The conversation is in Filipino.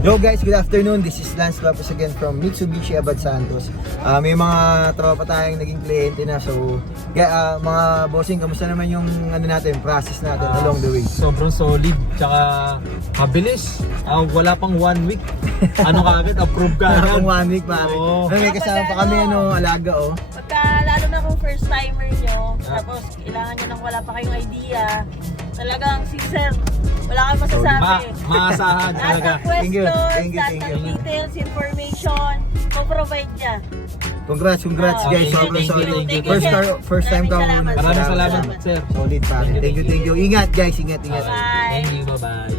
Yo guys, good afternoon. This is Lance Lopez again from Mitsubishi Abad Santos. May mga tropa tayong naging kliyente na. So, mga bossing, kamusta naman yung process natin along the way? Sobrang solid, tsaka mabilis. Wala pang 1 week. Ano ka agad, approve ka agad. Kung 1 week pare. May kasama pa kami alaga Pagka lalo na kung first timer nyo, tapos kailangan nyo nang wala pa kayong idea, talagang si Sir, wala kang masasabi. Maasahan talaga. Thank you, Questions, thank you, lahat thank ng you. details, information, po-provide niya. Congrats guys. Sobrang solid. Thank you, First time ka Maraming muna. Maraming salamat, sir. Solid pare. Thank you. Ingat guys, ingat. Bye. Thank you, bye-bye.